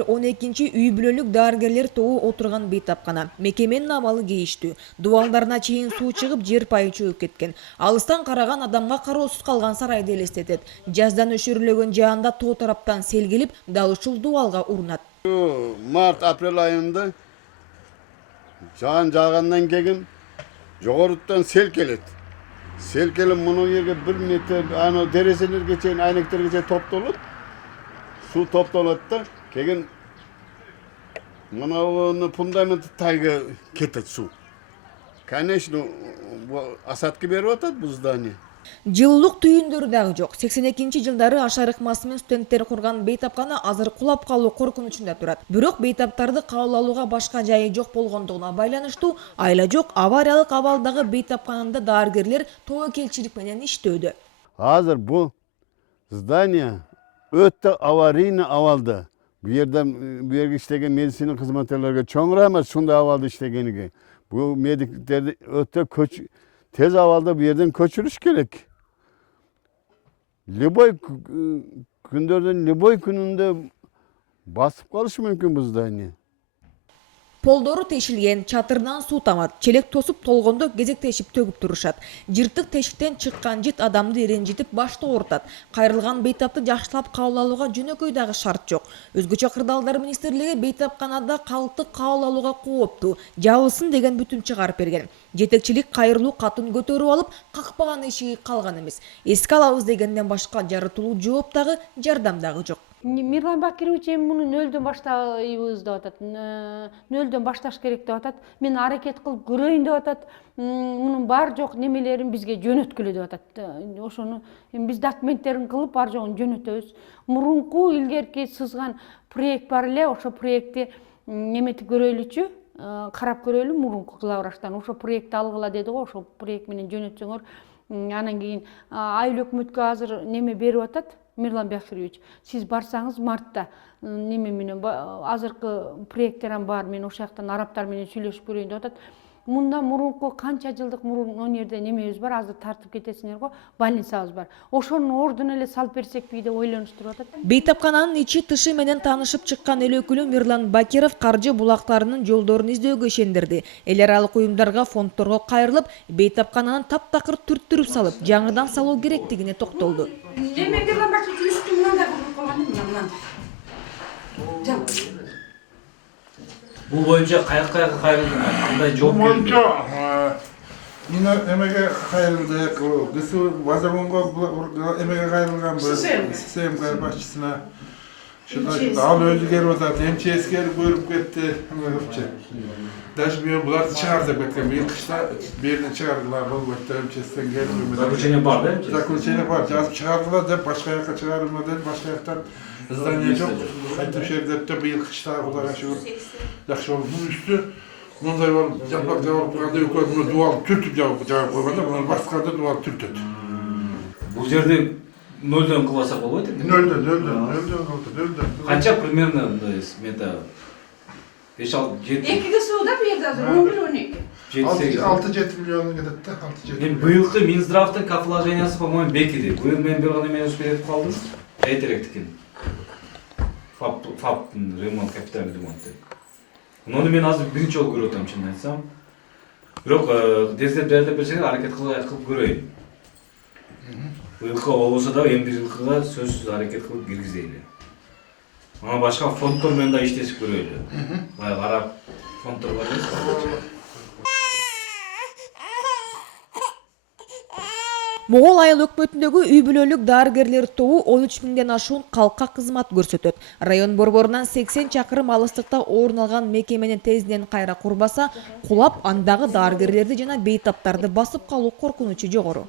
12 үй бүлөлүк дарыгерлер тобу отурган бейтапкана. Мекеменин абалы кейиштүү. Дубалдарына чейин суу чыгып, жер пайы чөгүп кеткен. Алыстан караган адамга кароосуз калган сарайды элестетет. Жаздан өшүрүлгөн жаанда тоо тараптан сел келип, дал ушул дубалга урунат. Март-апрель айында жаагандан кийин жогорутан сел келет. Сел келип муну жерге 1 метр аны дерезелерге чейин, айнектерге чейин топтолот. Суу топтолот да, кийин мына фундаменти тайга кетет суу. Конечно, осадка берип атат бул здание. Жылуулук түйүндөрү дагы жок. 82-жылдары ашар ыкмасы менен студенттер курган бейтапкана азыр кулап калуу коркунучунда турат. Бирок бейтаптарды кабыл алууга башка жайы жок болгондугуна байланыштуу айла жок авариялык абалдагы бейтапканында дарыгерлер тобокелчилик менен иштөөдө. Азыр бул здание өтө аварийный абалда. Бу жерге иштеген медицина кызматкерлерге чоң рахмат ушундай абалда иштегениге. Бул медиктерди өтө тез абалда бу жерден көчүрүш керек. Любой күндөрдүн любой күнүндө басып калышы мүмкүн бул здание. Полдору тешилген, чатырынан суу тамат, челек тосуп толгондо кезектешип төгүп турушат. Жыртык тешиктен чыккан жит адамды ренжитип башты оорутат. Кайрылган бейтапты жакшылап кабыл алууга жөнөкөй дагы шарт жок. Өзгөчө Кырдаалдар министрлиги бейтапканада калкты кабыл алууга кооптуу, жабылсын деген бүтүм чыгарып берген. Жетекчилик кайрылуу катын көтөрүп алып, какпаган эшиги калган эмес. Эске алабыз дегенден башка жарытылуу жооп дагы, жардам дагы жок. Мирлан Бакирович муну нөлдөн баштайбыз деп атат. Нөлдөн башташ керек деп атат. Мен аракет кылып көрөйүн деп атат. Мунун бар жок немелерин бизге жөнөткүлө деп атат. Ошону биз документтерин кылып бар жогун жөнөтөбүз. Мурунку илгерки сызган проект бар эле, ошо проектти неметип көрөйлүчү, карап көрөлү мурунку главврачтан. Ошо проектти алгыла деди го, ошо проект менен жөнөтсөңөр, анан кийин айыл өкмөткө азыр неме берип атат. Мирлан Бакирович, сиз барсаңыз мартта неме менен азыркы проекттер бар, мен ошол жактан арабтар менен сүйлөшүп көрөйүн деп атат. Мындан мурунку канча жылдык мурун он жерде немебиз бар, азыр тартып кетесиңер го, больницабыз бар. Ошонун ордуна эле салып берсекпи деп ойлонуштуруп атат. Бейтапкананын ичи тышы менен таанышып чыккан эл өкүлү Мирлан Бакиров каржы булактарынын жолдорун издөөгө ишендирди. Эл аралык уюмдарга, фондторго кайрылып, бейтапкананын таптакыр түрттүрүп салып, жаңыдан салуу керектигине токтолду. Бул боюнча каяка кайрылды? Кандай жооп берди? Боюнча мына эмеге кайрылды, ГСУ Базаргонго эмеге кайрылганбыз, СМК башчысына. Ал өзү келип атат, МЧС келип көрүп кетти, көпчө. Даже мен буларды чыгардып кеткен, быйыл кышта берден чыгардылар, болбойт деп МЧСтен келип. Заключение бар, да? Заключение бар, жазып чыгардылар деп, башка жака чыгарылма деп, башка жактан здание жок. Кайтып жердеп деп, быйыл кышта Кудайга шүгүр жакшы болду. Бунун үстү мындай болуп, жапак жабылып турганда өкмөт дубал түртүп жабып койгондо, муну басканда дубал түртөт. Бул жерде нөлдөн кылбаса болбойт экен? Нөлдөн. Канча примерно мындай смета? 5-6-7. 2 ГСУда бу жерде азыр 11-12. 6-7 миллион кетет да, 6-7. Мен быйылкы Минздравдын капиталовканиясы, по-моему, бекиди. Быйыл мен бир гана мен успетип калдым. Этеректикин. ФАПтын ремонт, капитальный ремонт. Муну мен азыр биринчи жолу көрүп атам, чынын айтсам. Бирок тезирээк жардам берсеңер, аракет кылып көрөйүн. Быйылкы болбосо да эмди жылкыга сөзсүз аракет кылып киргизели. Ана башка фонддор менен да иштешип көрөйлү. Баягы араб фонддор бар эмес. Могол айыл өкмөтүндөгү үй бүлөлүк дарыгерлер тобу 13 миңден ашуун калкка кызмат көрсөтөт. Район борборунан 80 чакырым алыстыкта орун алган мекемени тезинен кайра курбаса, кулап андагы дарыгерлерди жана бейтаптарды басып калуу коркунучу жогору.